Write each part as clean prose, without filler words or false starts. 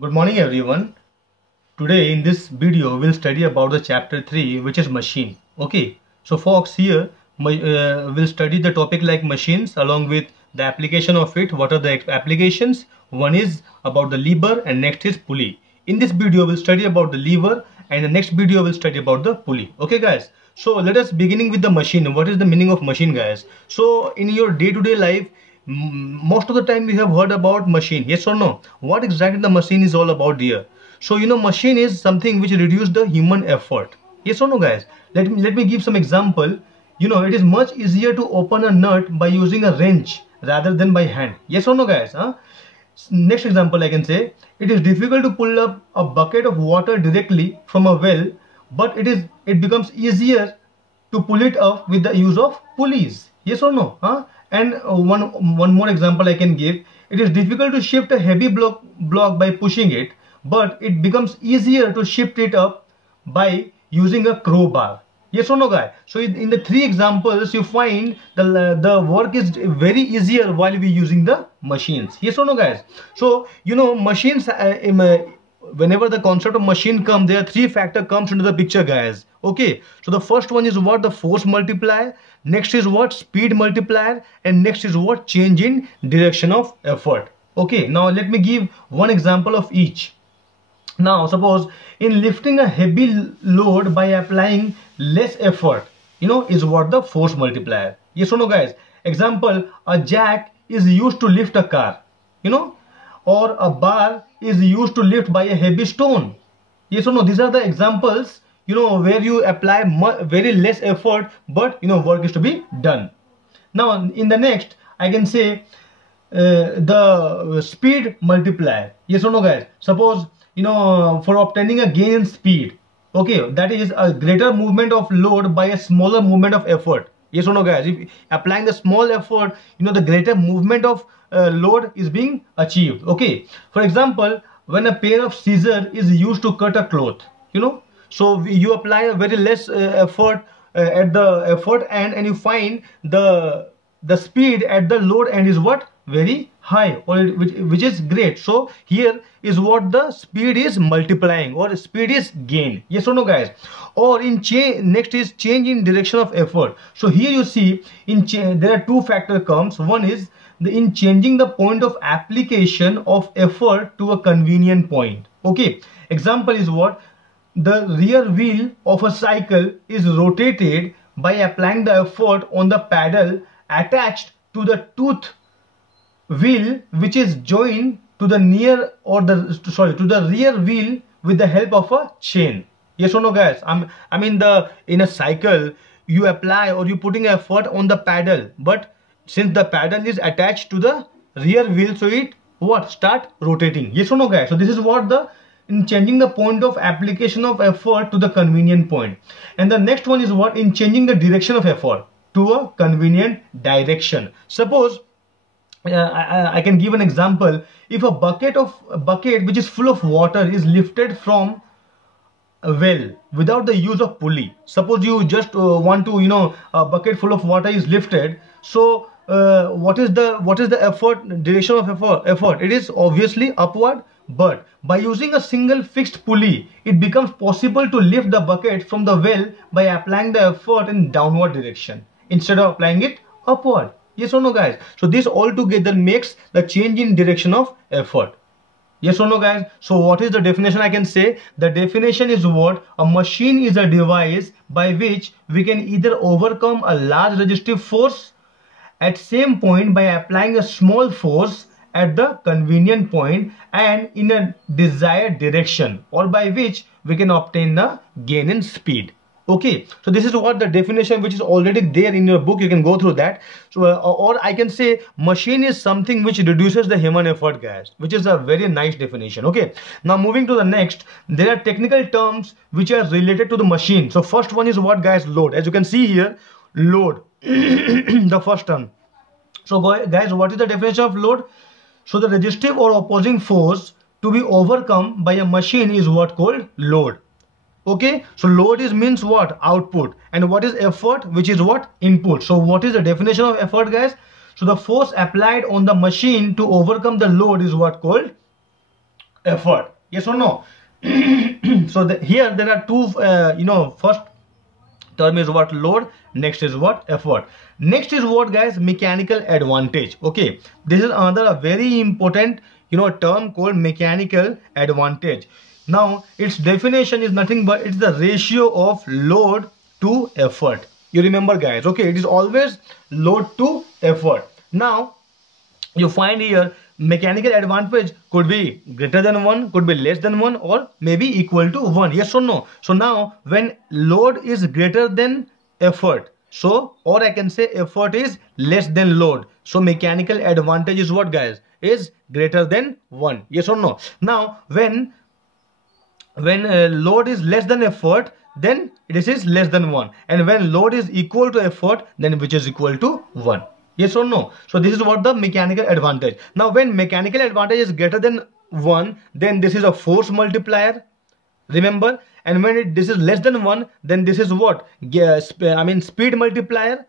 Good morning everyone. Today in this video we'll study about the chapter 3, which is machine. Okay, so folks, here we'll study the topic like machines along with the application of it. What are the applications? One is about the lever and next is pulley. In this video we'll study about the lever and the next video we'll study about the pulley. Okay guys, so let us beginning with the machine. What is the meaning of machine, guys? So in your day-to-day life, most of the time you have heard about machine, yes or no? What exactly the machine is all about here? So machine is something which reduce the human effort, yes or no, guys? Let me give some example. It is much easier to open a nut by using a wrench rather than by hand, yes or no, guys? Next example, I can say it is difficult to pull up a bucket of water directly from a well, but it becomes easier to pull it up with the use of pulleys, yes or no? And one more example I can give. It is difficult to shift a heavy block by pushing it, but it becomes easier to shift it up by using a crowbar, yes or no, guy? So in the three examples you find the work is very easier while we using the machines, yes or no, guys? So machines, whenever the concept of machine comes, there are three factors comes into the picture, guys. Okay, so the first one is what? The force multiplier. Next is what? Speed multiplier. And next is what? Change in direction of effort. Okay, now let me give one example of each. Now suppose in lifting a heavy load by applying less effort, is what? The force multiplier, yes or no, guys? Example, a jack is used to lift a car, or a bar is used to lift by a heavy stone, yes or no? These are the examples where you apply very less effort, but work is to be done. Now in the next I can say the speed multiplier, yes or no, guys? Suppose for obtaining a gain in speed, okay, that is a greater movement of load by a smaller movement of effort, yes or no, guys? If applying the small effort, the greater movement of load is being achieved. Okay, for example, when a pair of scissors is used to cut a cloth, so you apply a very less effort at the effort end, and you find the speed at the load end is what? Very high, or which is great. So here is what? The speed is multiplying, or speed is gain, yes or no, guys? Or in next is change in direction of effort. So here you see there are two factor comes. One is in changing the point of application of effort to a convenient point. Okay, example is what? The rear wheel of a cycle is rotated by applying the effort on the pedal attached to the tooth wheel, which is joined to the to the rear wheel with the help of a chain, yes or no, guys? In a cycle you apply or you putting effort on the pedal, but since the pedal is attached to the rear wheel, so it what? Start rotating, yes or no, guys? So this is what the in changing the point of application of effort to the convenient point. And the next one is what? In changing the direction of effort to a convenient direction. Suppose I can give an example. If a bucket which is full of water is lifted from a well without the use of pulley. Suppose you just want to a bucket full of water is lifted, so what is the effort, direction of effort? It is obviously upward, but by using a single fixed pulley it becomes possible to lift the bucket from the well by applying the effort in downward direction instead of applying it upward, yes or no, guys? So this all together makes the change in direction of effort, yes or no, guys? So what is the definition? I can say the definition is what? A machine is a device by which we can either overcome a large resistive force at same point by applying a small force at the convenient point and in a desired direction, or by which we can obtain the gain in speed. Okay, so this is what the definition which is already there in your book. You can go through that. So or I can say machine is something which reduces the human effort, guys, which is a very nice definition. Okay, now moving to the next, there are technical terms which are related to the machine. So first one is what, guys? Load. As you can see here, load the first term. So guys, what is the definition of load? So the resistive or opposing force to be overcome by a machine is what? Called load. Okay, so load is means what? Output. And what is effort? Which is what? Input. So what is the definition of effort, guys? So the force applied on the machine to overcome the load is what? Called effort. Yes or no? So here there are two, first term is what? Load. Next is what? Effort. Next is what, guys? Mechanical advantage. Okay, this is another very important term called mechanical advantage. Now its definition is nothing but it's the ratio of load to effort. You remember, guys? Okay, it is always load to effort. Now you find here mechanical advantage could be greater than 1, could be less than 1, or maybe equal to 1. Yes or no? So now when load is greater than effort, so, or I can say effort is less than load, so mechanical advantage is what, guys? Is greater than 1. Yes or no? Now when load is less than effort, then this is less than 1, and when load is equal to effort, then which is equal to 1. Yes or no? So this is what the mechanical advantage. Now when mechanical advantage is greater than 1, then this is a force multiplier, remember, and when this is less than 1, then this is what? Speed multiplier,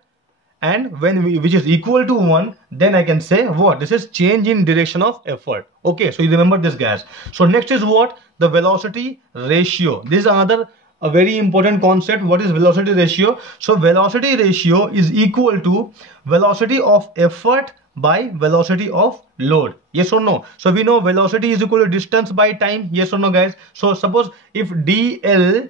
and when which is equal to 1, then I can say what? This is change in direction of effort. Okay, so you remember this, guys. So next is what? The velocity ratio. This is another a very important concept. What is velocity ratio? So velocity ratio is equal to velocity of effort by velocity of load. Yes or no? So we know velocity is equal to distance by time. Yes or no, guys? So suppose if dl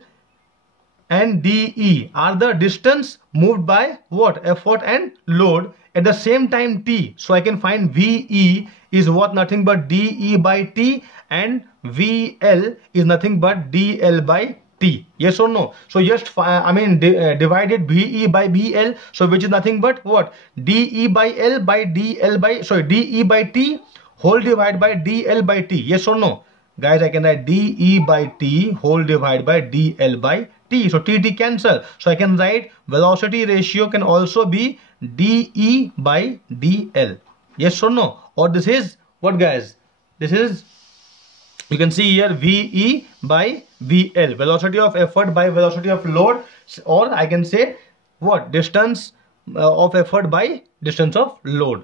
and dE are the distance moved by what? Effort and load at the same time t. So I can find VE is what? Nothing but dE by t, and VL is nothing but dL by t. Yes or no? So just divided VE by BL, so which is nothing but what? dE by L by DL by, sorry, dE by t whole divided by DL by t. Yes or no, guys? I can write dE by t whole divided by DL by t. So t cancel, so I can write velocity ratio can also be dE by DL. Yes or no? Or this is what, guys? This is, you can see here, VE by VL, velocity of effort by velocity of load, or I can say what? Distance of effort by distance of load.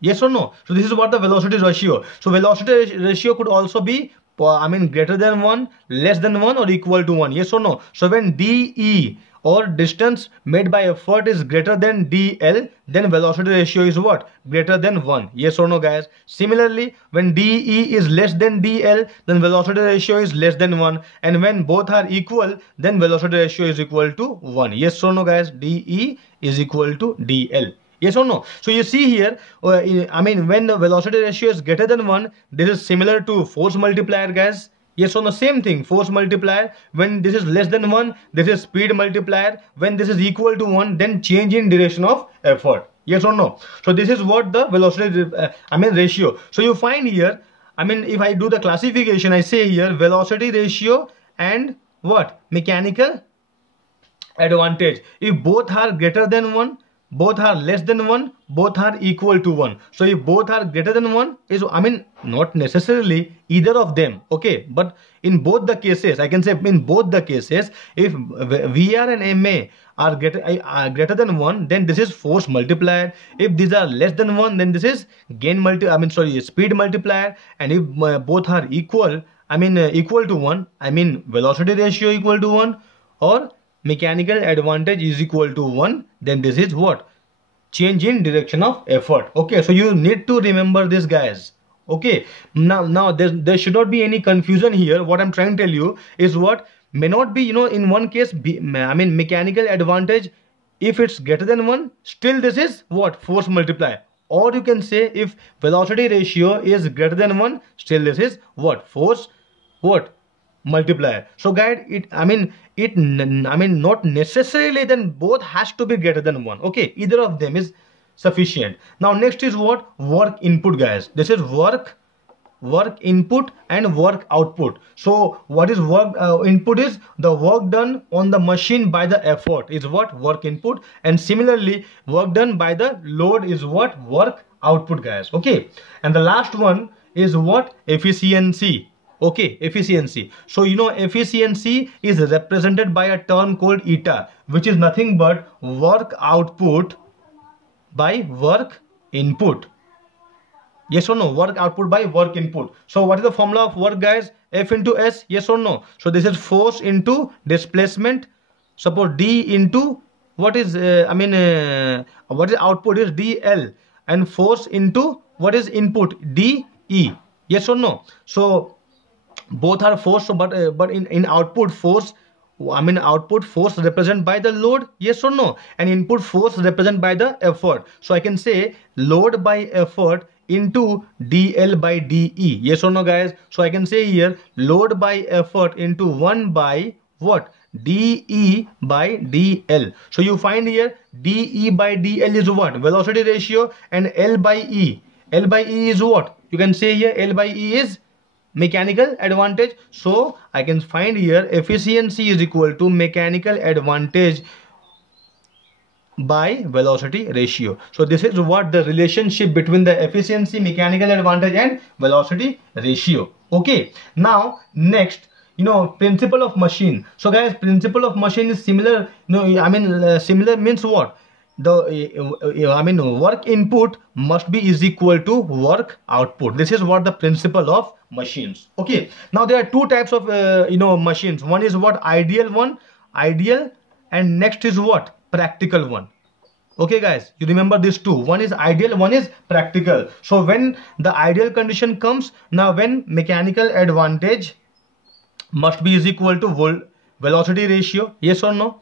Yes or no? So this is what the velocity ratio. So velocity ratio could also be greater than 1, less than 1, or equal to 1. Yes or no? So when dE or distance made by effort is greater than dl, then velocity ratio is what? Greater than 1. Yes or no, guys? Similarly, when dE is less than dl, then velocity ratio is less than 1, and when both are equal, then velocity ratio is equal to 1. Yes or no, guys? dE is equal to dl. Yes or no? So you see here, when the velocity ratio is greater than 1, this is similar to force multiplier, guys. Yes or no? Same thing, force multiplier. When this is less than 1, this is speed multiplier. When this is equal to 1, then change in direction of effort. Yes or no? So this is what the velocity ratio. So you find here, if I do the classification, I say here velocity ratio and what? Mechanical advantage. If both are greater than 1, both are less than 1, both are equal to 1. So if both are greater than 1 is, not necessarily either of them, okay, but in both the cases, I can say in both the cases, if VR and MA are greater than 1, then this is force multiplier. If these are less than 1, then this is speed multiplier. And if both are equal to 1, velocity ratio equal to 1, or mechanical advantage is equal to 1, then this is what? Change in direction of effort. Okay, so you need to remember this, guys. Okay, now there should not be any confusion here. What I'm trying to tell you is what may not be, in one case mechanical advantage, if it's greater than 1, still this is what? Force multiplier. Or you can say if velocity ratio is greater than 1, still this is what? Force what? Multiplier. So guys, not necessarily then both has to be greater than 1. Okay, either of them is sufficient. Now next is what? Work input, guys. This is work input and work output. So what is work input? Is the work done on the machine by the effort is what? Work input. And similarly, work done by the load is what? Work output, guys. Okay, and the last one is what? Efficiency. Okay, efficiency. So efficiency is represented by a term called eta, which is nothing but work output by work input. Yes or no? Work output by work input. So what is the formula of work, guys? F into S. Yes or no? So this is force into displacement. Suppose D into what is what is output is DL, and force into what is input DE. Yes or no? So both are force, so but in output force, output force represented by the load. Yes or no? And input force represented by the effort. So I can say load by effort into dl by de. Yes or no, guys? So I can say here load by effort into 1 by what, de by dl. So you find here de by dl is what, velocity ratio, and l by e is what, you can say here l by e is mechanical advantage. So I can find here efficiency is equal to mechanical advantage by velocity ratio. So this is what the relationship between the efficiency, mechanical advantage, and velocity ratio. Okay, now next, principle of machine. So guys, principle of machine is similar. Similar means what? The work input must be is equal to work output. This is what the principle of machines. Okay, now there are two types of machines. One is what, ideal, and next is what, practical one. Okay guys, you remember these two. One is ideal, one is practical. So when the ideal condition comes, now when mechanical advantage must be is equal to velocity ratio. Yes or no?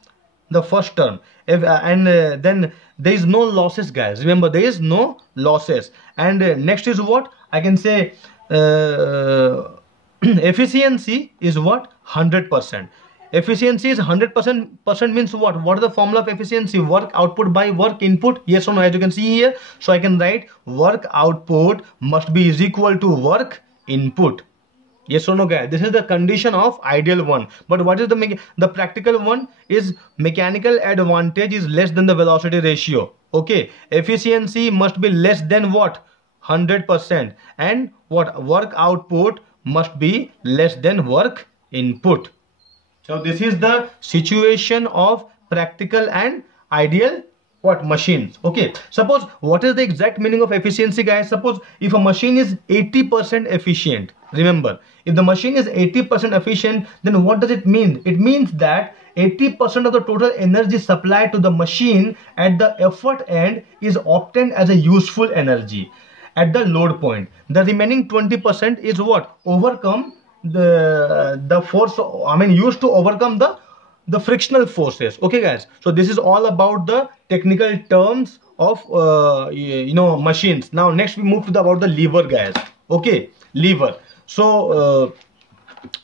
The first term. If then there is no losses, guys. Remember, there is no losses. And next is what I can say, efficiency is what, 100%. Efficiency is 100%. Means what? What is the formula of efficiency? Work output by work input. Yes or no? As you can see here, so I can write work output must be is equal to work input. Yes or no, guys? This is the condition of ideal one. But what is the practical one? Is mechanical advantage is less than the velocity ratio. Okay, efficiency must be less than what, 100%, and what, work output must be less than work input. So this is the situation of practical and ideal what, machines. Okay, suppose what is the exact meaning of efficiency, guys? Suppose if a machine is 80% efficient, remember, if the machine is 80% efficient, then what does it mean? It means that 80% of the total energy supplied to the machine at the effort end is obtained as a useful energy at the load point. The remaining 20% is what, overcome the force, used to overcome the frictional forces. Okay guys, so this is all about the technical terms of machines. Now next we move to about the lever, guys. Okay, lever. So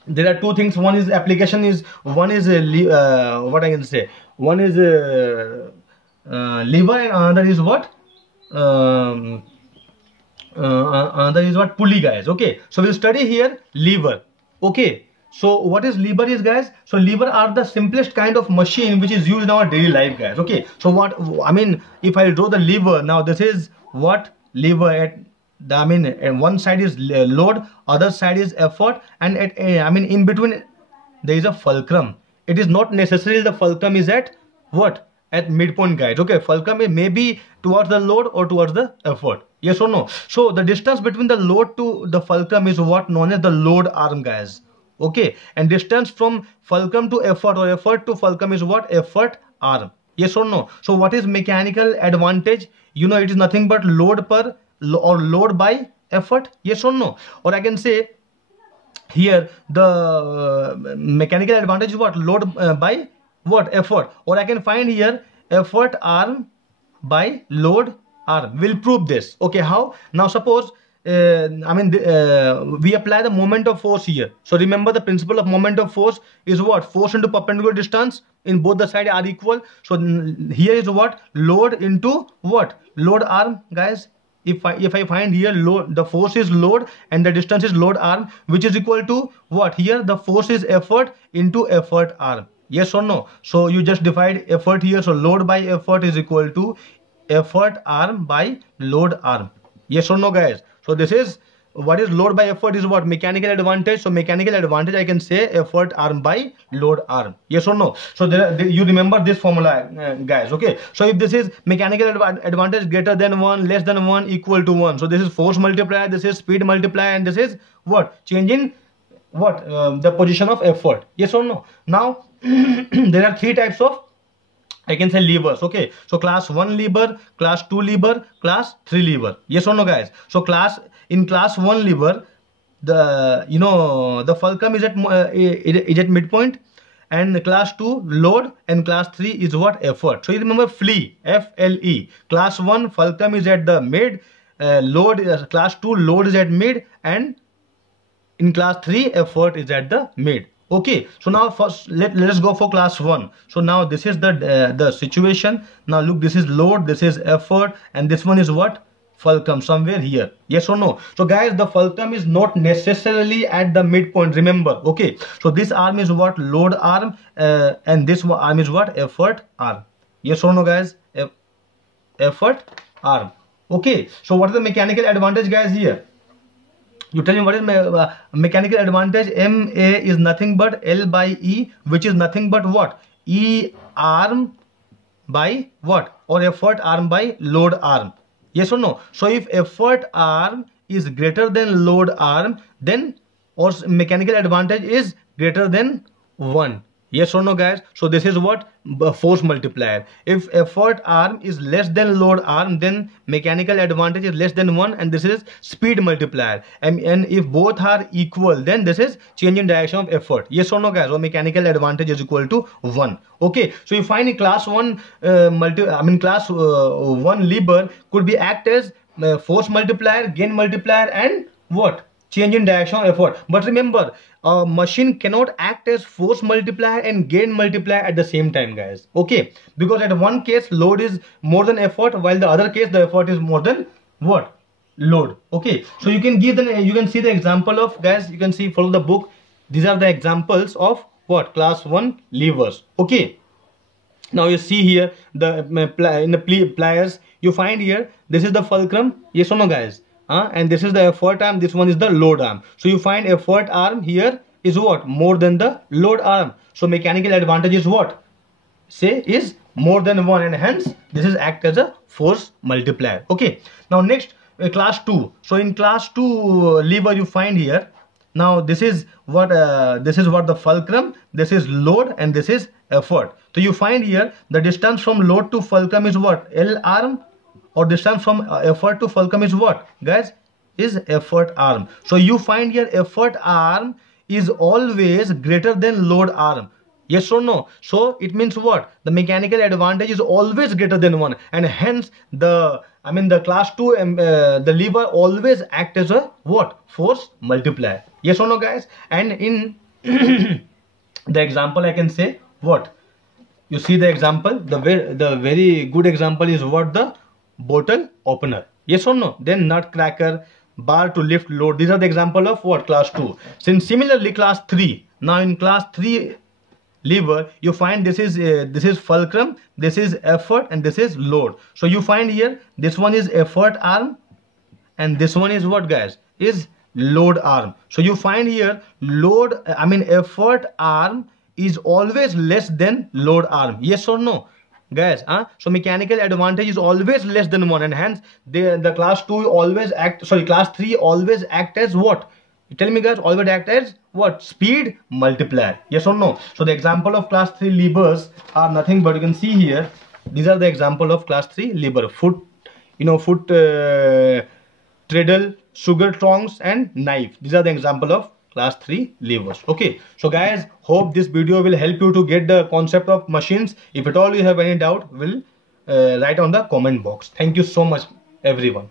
there are two things. One is application is, one is what I can say, one is lever, and another is what, another is what, pulley, guys. Okay, so we'll study here lever. Okay, so what is lever is, guys? So lever are the simplest kind of machine which is used in our daily life, guys. Okay, so what, if I draw the lever, now this is what, lever at the, and one side is load, other side is effort, and at in between there is a fulcrum. It is not necessarily the fulcrum is at what, at midpoint, guys. Okay, fulcrum may be towards the load or towards the effort. Yes or no? So the distance between the load to the fulcrum is what, known as the load arm, guys. Okay, and distance from fulcrum to effort or effort to fulcrum is what, effort arm. Yes or no? So what is mechanical advantage? It is nothing but load per or load by effort. Yes or no? Or I can say here the mechanical advantage is what, load by what, effort. Or I can find here effort arm by load arm. We'll prove this. Okay, how? Now suppose we apply the moment of force here. So remember, the principle of moment of force is what, force into perpendicular distance in both the side are equal. So here is what, load into what, load arm, guys. If I find here load, the force is load and the distance is load arm, which is equal to what, here the force is effort into effort arm. Yes or no? So you just divide effort here. So load by effort is equal to effort arm by load arm. Yes or no, guys? So this is what is load by effort is what? Mechanical advantage. So mechanical advantage, I can say effort arm by load arm. Yes or no? So you remember this formula, guys. Okay. So if this is mechanical advantage greater than 1, less than 1, equal to 1. So this is force multiplier, this is speed multiplier, and this is what? Change in what? The position of effort. Yes or no? Now there are 3 types of, I can say, levers. Okay, so class 1 lever, class 2 lever, class 3 lever. Yes or no, guys? So in class 1 lever, the fulcrum is at midpoint, and the class 2 load, and class 3 is what? Effort. So you remember FLE, FLE. Class 1 fulcrum is at the mid, class 2 load is at mid, and in class 3 effort is at the mid. Okay, so now first let us go for class 1. So now this is the situation. Now look, this is load, this is effort, and this one is what? Fulcrum, somewhere here. Yes or no? So guys, the fulcrum is not necessarily at the midpoint, remember. Okay, so this arm is what? Load arm, and this arm is what? Effort arm. Yes or no, guys? Effort arm. Okay, so what is the mechanical advantage, guys, here? You tell me what is mechanical advantage. MA is nothing but L by E, which is nothing but what? E arm by what? Or effort arm by load arm. Yes or no? So if effort arm is greater than load arm, then or mechanical advantage is greater than 1. Yes or no, guys? So this is what? Force multiplier. If effort arm is less than load arm, then mechanical advantage is less than 1, and this is speed multiplier. And if both are equal, then this is change in direction of effort. Yes or no, guys? Or mechanical advantage is equal to 1. Okay, so you find in class 1 class 1 lever could be act as force multiplier, gain multiplier, and what? Change in direction of effort. But remember, a machine cannot act as force multiplier and gain multiplier at the same time, guys. Okay, because at one case load is more than effort, while the other case the effort is more than what? Load. Okay, so you can see the example of, guys, you can see, follow the book. These are the examples of what? Class 1 levers. Okay, now you see here in the pliers, you find here this is the fulcrum. Yes or no, guys? And this is the effort arm, this one is the load arm. So you find effort arm here is what? More than the load arm. So mechanical advantage is what? Say is more than 1, and hence this is act as a force multiplier. Okay, now next, class 2. So in class 2 lever you find here, now this is what the fulcrum, this is load, and this is effort. So you find here the distance from load to fulcrum is what? L arm, or distance from effort to fulcrum is what, guys? Is effort arm. So you find here effort arm is always greater than load arm. Yes or no? So it means what? The mechanical advantage is always greater than 1, and hence the class 2 the lever always act as a what? Force multiplier. Yes or no, guys? And in the example, I can say what? You see the example, the very good example is what? The bottle opener. Yes or no? Then nut cracker, bar to lift load. These are the example of what? Class 2. Since similarly class 3. Now in class 3 lever you find this is fulcrum, this is effort, and this is load. So you find here this one is effort arm, and this one is what, guys? Is load arm. So you find here effort arm is always less than load arm. Yes or no, guys? So mechanical advantage is always less than 1, and hence the class 2 always act, class 3 always act as what? Tell me, guys, always act as what? Speed multiplier. Yes or no? So the example of class 3 levers are nothing but, you can see here, these are the example of class 3 lever. Foot treadle, sugar tongs, and knife. These are the example of class 3 levers. Okay, so guys, hope this video will help you to get the concept of machines. If at all you have any doubt, will write on the comment box. Thank you so much, everyone.